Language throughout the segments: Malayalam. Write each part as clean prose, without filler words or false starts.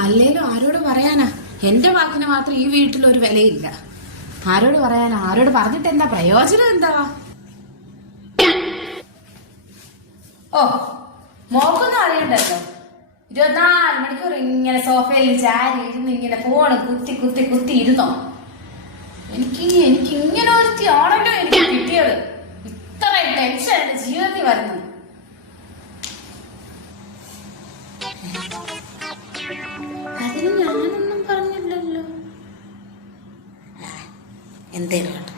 അല്ലേലും ആരോട് പറയാനാ? എന്റെ വാക്കിന് മാത്രം ഈ വീട്ടിൽ ഒരു വിലയില്ല. ആരോട് പറയാനാ? ആരോട് പറഞ്ഞിട്ട് എന്താ പ്രയോജനം? എന്താ? ഓ, മോക്കൊന്നും അറിയണ്ടല്ലോ. 24 മണിക്കൂർ ഇങ്ങനെ സോഫയിൽ ചാരി ഇരുന്ന് ഇങ്ങനെ ഫോണ് കുത്തി കുത്തി കുത്തി ഇരുന്നോ? എനിക്ക് ഇങ്ങനെ ഒരുത്തി ആണല്ലോ എനിക്ക് കിട്ടിയത്. ഇത്രയും ടെൻഷൻ എന്റെ ജീവിതത്തിൽ വരുന്നത്. അതിന് ഞാനൊന്നും പറഞ്ഞില്ലല്ലോ. എന്തേലും കേട്ടോ,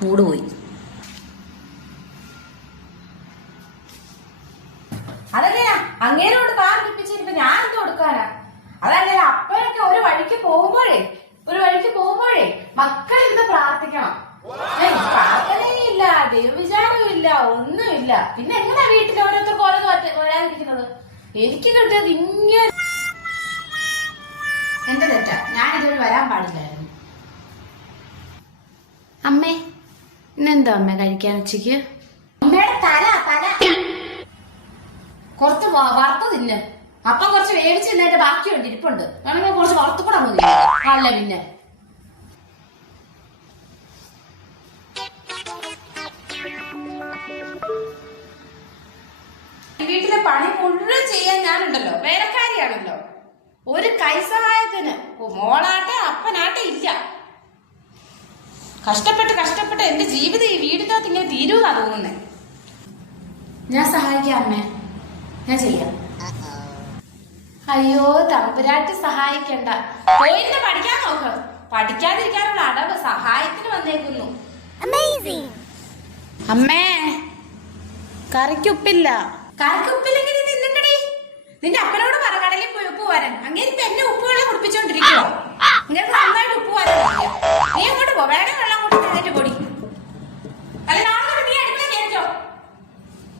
മൂട് പോയി. അതല്ലേ അങ്ങേരോട് കാർ പിടിപ്പിച്ചിട്ട് ഞാൻ എന്ത് കൊടുക്കാനാ? അതല്ലേ അപ്പനൊക്കെ ഒരു വഴിക്ക് പോകുമ്പോഴേ മക്കൾ ഇത് പ്രാർത്ഥിക്കണം. പ്രാർത്ഥനയില്ല, ദൈവവിചാരവും ഇല്ല, ഒന്നുമില്ല. പിന്നെ എങ്ങനെയാ വീട്ടിൽ ഓരോരുത്തർക്ക് ഓരോന്ന് വരാതിരിക്കുന്നത്? എനിക്ക് കിട്ടിയത് ഇങ്ങനെ എന്റെ തെറ്റാ. ഞാൻ ഇതുവരെ വരാൻ പാടില്ലായിരുന്നു. അമ്മേ, ഇന്നെന്താ അമ്മ കഴിക്കാൻ ഉച്ചയ്ക്ക്? അമ്മയുടെ തല കുറച്ച് വറുത്തതില്ല. അപ്പം കുറച്ച് വേവിച്ചില്ല, ബാക്കിയുണ്ട്, ഇരിപ്പുണ്ട്. വേണമെങ്കിൽ കുറച്ച് വറുത്തുകൂടാ മതി. അല്ല പിന്നെ വീട്ടിലെ പണി മുഴുവൻ ചെയ്യാൻ ഞാനുണ്ടല്ലോ, വേലക്കാരിയാണല്ലോ. ഒരു കൈസഹായത്തിന് മോളാട്ടെ അപ്പനാട്ടെ ഇല്ല. കഷ്ടപ്പെട്ട് എന്റെ ജീവിതം ഈ വീടിനകത്ത് ഇങ്ങനെ തീരുവാ തോന്നുന്നേ. ഞാൻ സഹായിക്കാം അമ്മേ, ഞാൻ ചെയ്യാം. അയ്യോ തമ്പുരാട്ടി സഹായിക്കണ്ട, പോയിന്ന് പഠിക്കാൻ നോക്ക്. പഠിക്കാതിരിക്കാനുള്ള അടവ് സഹായത്തിന് വന്നേക്കുന്നു. അമ്മേ, കറിക്കുപ്പില്ല. കറിക്കുപ്പില്ലെങ്കിൽ നിന്നക്കടി. നിന്റെ അപ്പനോട് പറ കടലിൽ പോയി ഉപ്പ് വരാൻ. അങ്ങനെ ഇപ്പൊ എന്നെ ഉപ്പ് വെള്ളം കുടിപ്പിച്ചോണ്ടിരിക്കുവോ? നിങ്ങൾക്ക് നന്നായിട്ട്